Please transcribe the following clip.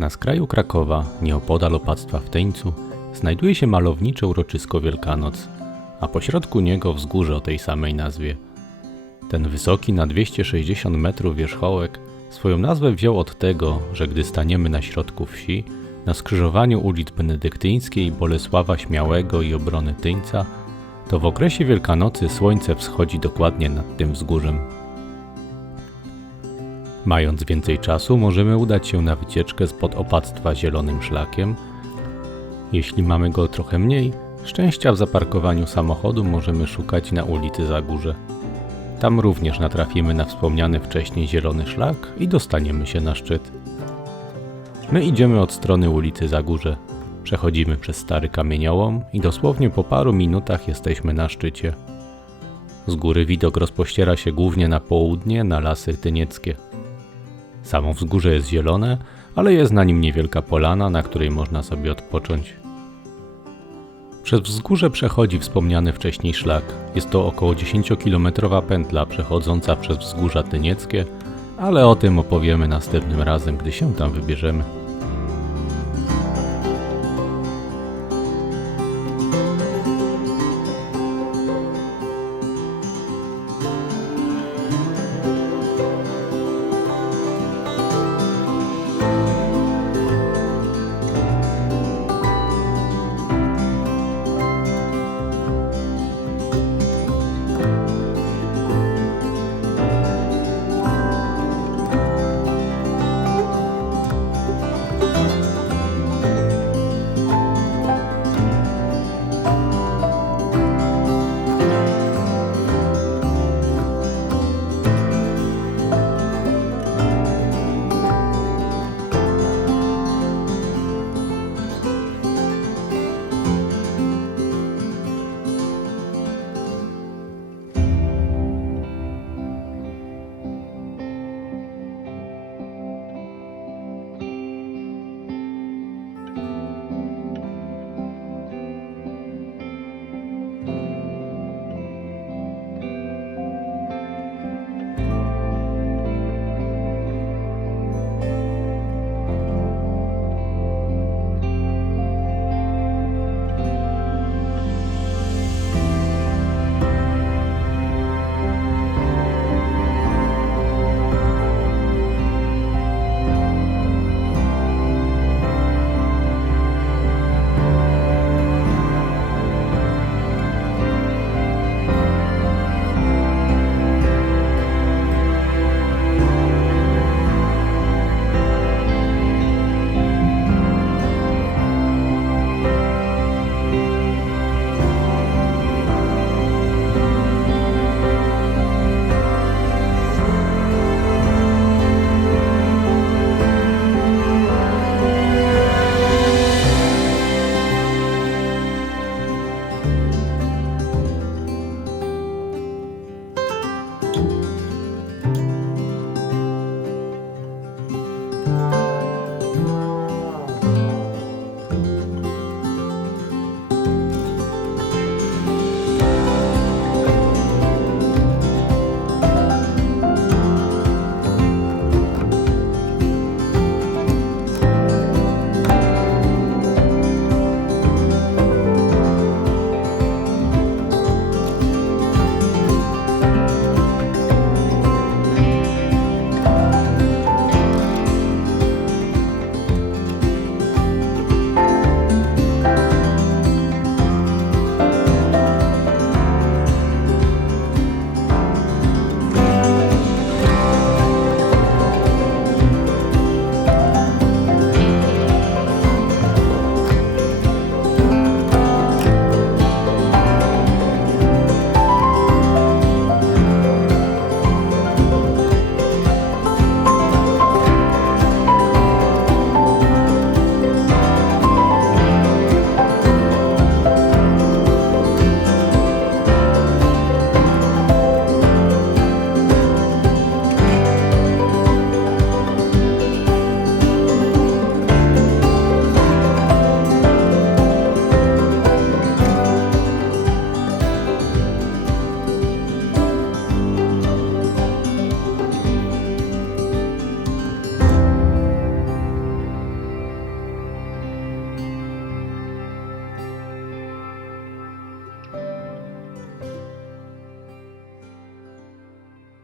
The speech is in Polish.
Na skraju Krakowa, nieopodal opactwa w Teńcu, znajduje się malownicze uroczysko Wielkanoc, a pośrodku niego wzgórze o tej samej nazwie. Ten wysoki na 260 metrów wierzchołek swoją nazwę wziął od tego, że gdy staniemy na środku wsi, na skrzyżowaniu ulic Benedyktyńskiej, Bolesława Śmiałego i Obrony Tyńca, to w okresie Wielkanocy słońce wschodzi dokładnie nad tym wzgórzem. Mając więcej czasu, możemy udać się na wycieczkę spod opactwa zielonym szlakiem. Jeśli mamy go trochę mniej, szczęścia w zaparkowaniu samochodu możemy szukać na ulicy Zagórze. Tam również natrafimy na wspomniany wcześniej zielony szlak i dostaniemy się na szczyt. My idziemy od strony ulicy Zagórze. Przechodzimy przez stary kamieniołom i dosłownie po paru minutach jesteśmy na szczycie. Z góry widok rozpościera się głównie na południe, na lasy tynieckie. Samo wzgórze jest zielone, ale jest na nim niewielka polana, na której można sobie odpocząć. Przez wzgórze przechodzi wspomniany wcześniej szlak. Jest to około 10-kilometrowa pętla przechodząca przez wzgórza tynieckie, ale o tym opowiemy następnym razem, gdy się tam wybierzemy.